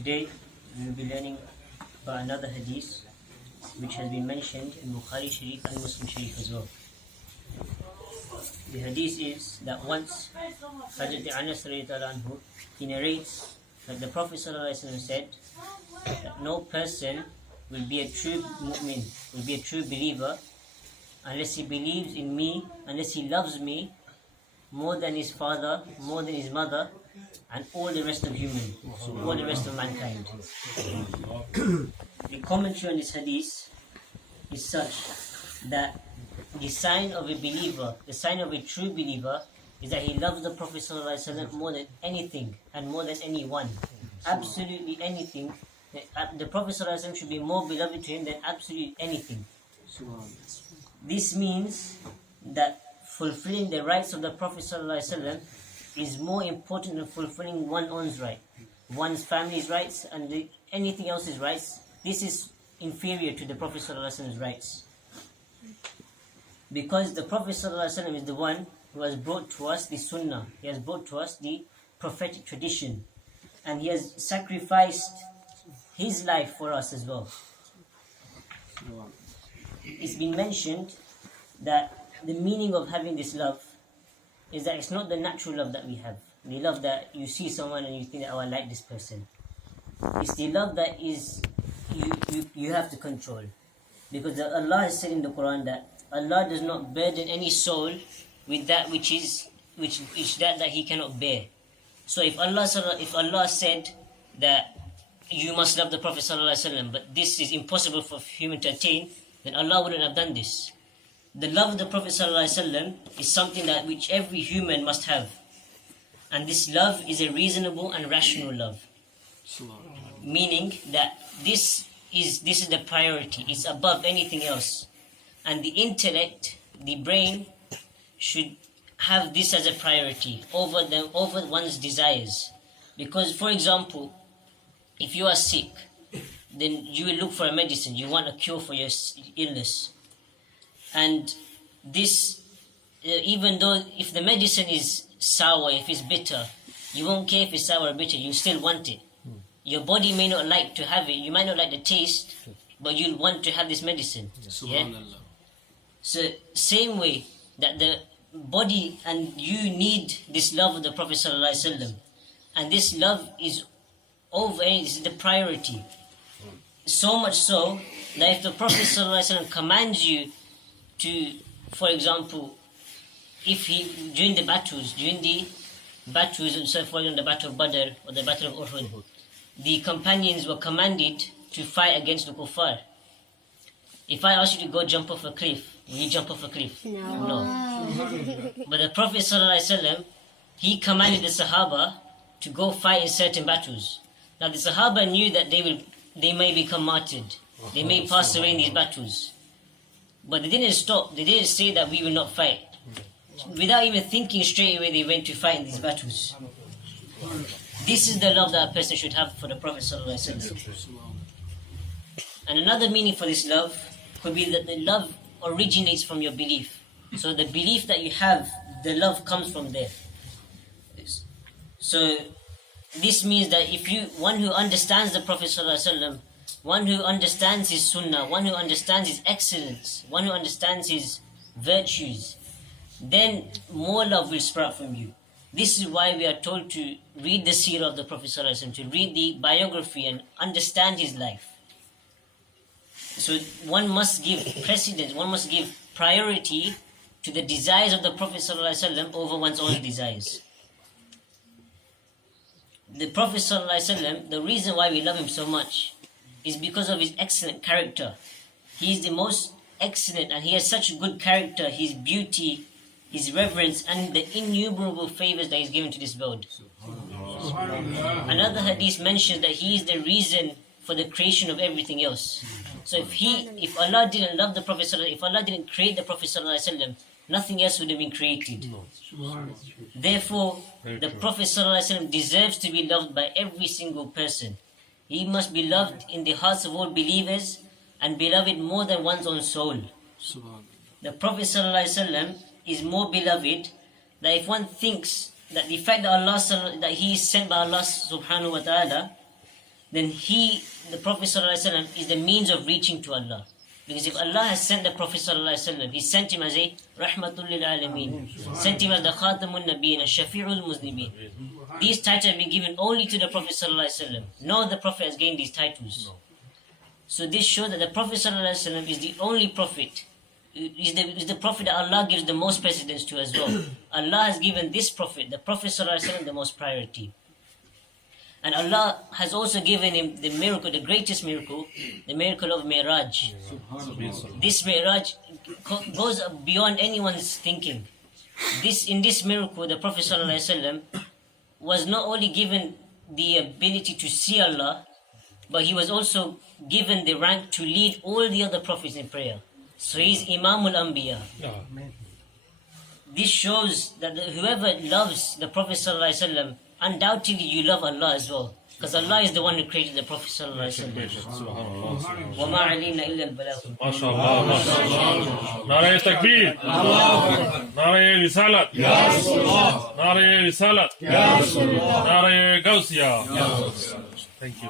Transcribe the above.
Today we will be learning about another hadith which has been mentioned in Bukhari Sharif and Muslim Sharif as well. The hadith is that once Hazrat Anas anhu, he narrates that the Prophet said that no person will be a true mu'min, will be a true believer unless he believes in me, unless he loves me more than his father, more than his mother, and all the rest of human, all the rest of mankind. The commentary on this hadith is such that the sign of a believer, the sign of a true believer, is that he loves the Prophet ﷺ more than anything and more than anyone. Absolutely anything. The Prophet ﷺ should be more beloved to him than absolutely anything. This means that fulfilling the rights of the Prophet ﷺ is more important than fulfilling one's own right, one's family's rights, and anything else's rights. This is inferior to the Prophet ﷺ's rights. Because the Prophet ﷺ is the one who has brought to us the Sunnah, he has brought to us the prophetic tradition, and he has sacrificed his life for us as well. It's been mentioned that the meaning of having this love is that it's not the natural love that we have. The love that you see someone and you think that, oh, I like this person. It's the love that is you have to control. Because Allah has said in the Quran that Allah does not burden any soul with that which is that He cannot bear. So if Allah said that you must love the Prophet ﷺ, but this is impossible for human to attain, then Allah wouldn't have done this. The love of the Prophet ﷺ is something that which every human must have. And this love is a reasonable and rational love. Meaning that this is the priority. It's above anything else. And the intellect, the brain, should have this as a priority over one's desires. Because, for example, if you are sick, then you will look for a medicine. You want a cure for your illness. And this, even though if the medicine is sour, if it's bitter, you won't care if it's sour or bitter, you still want it. Your body may not like to have it, you might not like the taste, but you'll want to have this medicine. Yeah? So, same way that the body and you need this love of the Prophet ﷺ, and this love is over, this is the priority. So much so that if the Prophet ﷺ commands you to, for example, during the battles, so for example the Battle of Badr or the Battle of Uhud, the companions were commanded to fight against the kuffar. If I ask you to go jump off a cliff, will you jump off a cliff? No. But the Prophet ﷺ, he commanded the Sahaba to go fight in certain battles. Now the Sahaba knew that they may become martyred. They may pass away in these battles. But they didn't stop. They didn't say that we will not fight. Without even thinking, straight away they went to fight in these battles. This is the love that a person should have for the Prophet ﷺ. And another meaning for this love could be that the love originates from your belief. So the belief that you have, the love comes from there. So this means that one who understands the Prophet ﷺ, one who understands his sunnah, one who understands his excellence, one who understands his virtues, then more love will sprout from you. This is why we are told to read the seerah of the Prophet ﷺ, to read the biography and understand his life. So one must give precedence, one must give priority to the desires of the Prophet ﷺ over one's own desires. The Prophet ﷺ, the reason why we love him so much is because of his excellent character. He is the most excellent and he has such good character, his beauty, his reverence, and the innumerable favors that he's given to this world. Another hadith mentions that he is the reason for the creation of everything else. So if Allah didn't love the Prophet ﷺ, if Allah didn't create the Prophet ﷺ, nothing else would have been created. Therefore, the Prophet ﷺ deserves to be loved by every single person. He must be loved in the hearts of all believers and beloved more than one's own soul. The Prophet ﷺ is more beloved that if one thinks that the fact that he is sent by Allah subhanahu wa ta'ala then the Prophet ﷺ is the means of reaching to Allah. Because if Allah has sent the Prophet ﷺ, He sent him as a Rahmatul lil Alameen, sent him as the Khatamun Nabiyyin, Shafi'ul Muznibin. These titles have been given only to the Prophet ﷺ. No other Prophet has gained these titles. So this shows that the Prophet ﷺ is the only Prophet. Is the Prophet that Allah gives the most precedence to as well. Allah has given this Prophet, the Prophet ﷺ, the most priority. And Allah has also given him the miracle, the greatest miracle, the miracle of Mi'raj. This Mi'raj goes beyond anyone's thinking. In this miracle, the Prophet ﷺ was not only given the ability to see Allah, but he was also given the rank to lead all the other prophets in prayer. So he's Imamul Anbiya. This shows that whoever loves the Prophet ﷺ, undoubtedly you love Allah as well. Because Allah is the one who created the Prophet ﷺ. وَمَا عَلَيْنَا إِلَّا الْبَلَاغُ. MashaAllah, MashaAllah. Nare Takbir. Nare Risalat. Nare Risalat. Nare Gausiya. Thank you.